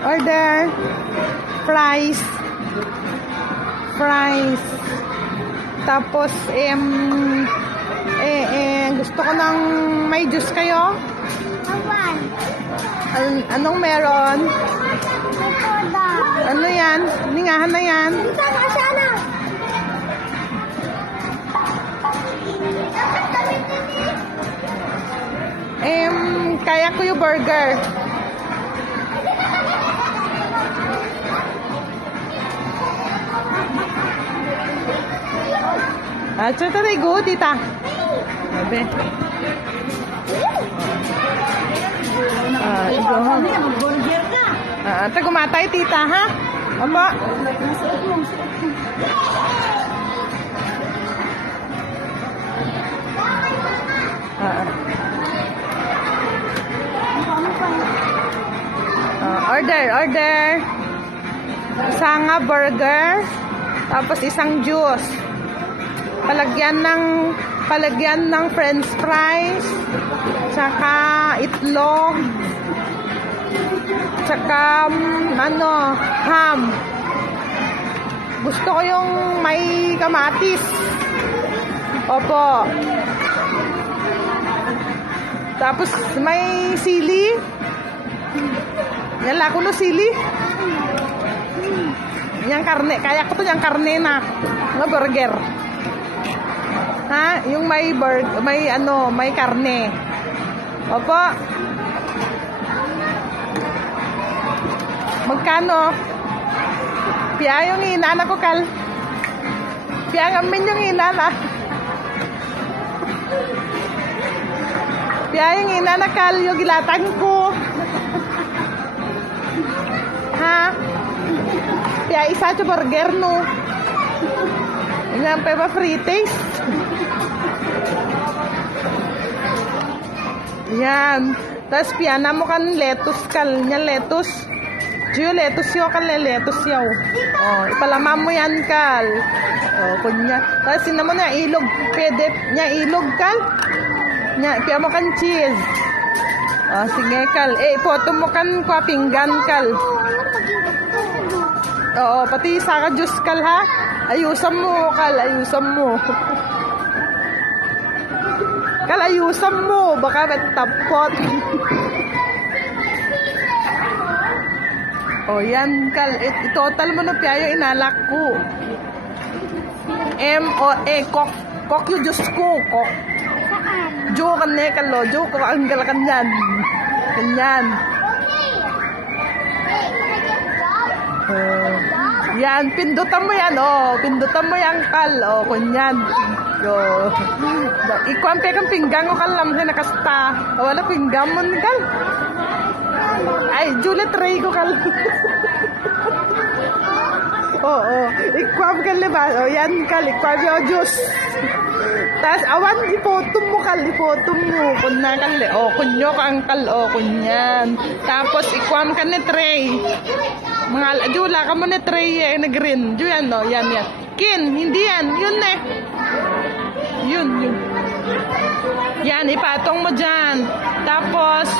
Order. Fries. Fries. Tapos, gusto ko ng may juice kayo? Anong meron? Ano yan? Ningahan na yan? Kaya ko yung burger. So taray go, tita. Sabi. Burger ka. Tagumatay, tita, ha? Opo. Order. Isang burger. Tapos isang juice. Palagyan ng french fries. Tsaka itlog. Tsaka ham. Gusto ko yung may kamatis. Opo. Tapos may sili. Yan ko no sili. Yang karne, kaya ko to yung karne na burger. Ha? Yung may karne. Opo. Magkano? Piya yung inana ko, Kal. Piya ngamin yung inana. Piya yung inana, Kal. Yung gilatang ko. Ha? Piya isa to burger, no? Yan pa free taste. Yan. Tapos piyana mo kan lettuce, Kal. Yan lettuce. Diyo lettuce yo, Kal. Lettuce yo. Oh, ipalama mo yan, Kal. Oh, kunya. Tapos sinamo na ilog. Pwede niya ilog, Kal. Nya, piya mo kan cheese. Oh, sige, Kal. Photo mo kan kwa pinggan, Kal. Oo, pati isa ka juice, Kal, ha? Ayusan mo, Kal. Ayusan mo. Kal, ayusan mo. Baka matapot. O, yan, Kal. Total mo na piya yung inalak ko. M-O-E. Kok yung juice ko. Kok. Jo kan ne, Kal. Jo ko ang galakan yan. Ganyan. Yan, pindutan mo yan, pindutan mo yan, Kal, kunyan. Ikuampe kang pinggang ko, Kal, lamang nakasta. Wala pinggang mo, Kal. Ay, Juliet Ray ko, Kal. Ikuam ka liba. Yan, Kal, ikuam yung juice. Tapos, awan, ipotum mo, Kal, ipotum mo. Kunna, Kal, kunyo ka ang Kal, kunyan. Tapos, ikuam ka ni Tray. Mga Jula, kamo na tray na green. Yan, no? Yan. Kin, hindi yan. Yun, Yun. Yan, ipatong mo dyan. Tapos,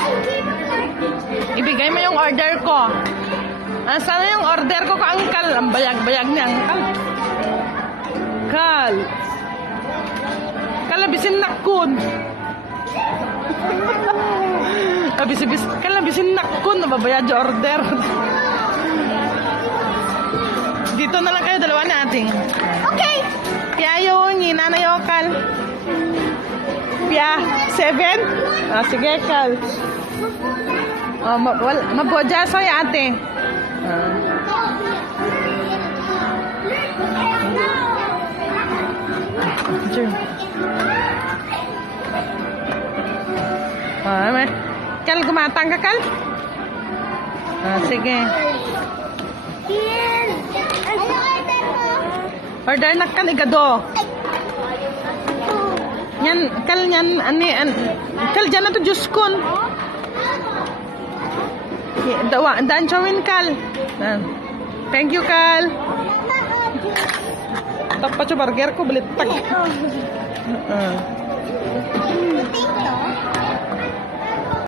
ibigay mo yung order ko. Sana yung order ko ka, Kal. Ang bayag-bayag niya, Kal. Kal. Kalabisin nakun. Kalabisin nakun. Nababayad yung order. Dito na lang kayo, dalawa nating. Okay. Piya yung inana yung, Kal. Piya, 7? Sige, Kal. Mabodya sa'yo, ate. Kal, gumatang ka, Kal? Sige. Order na, Kal, igado. Yan, Kal, yan, Kal, dyan na to, juice kon. Daan chawin, Kal. Thank you, Kal. Tapat yung burger ko, balitag.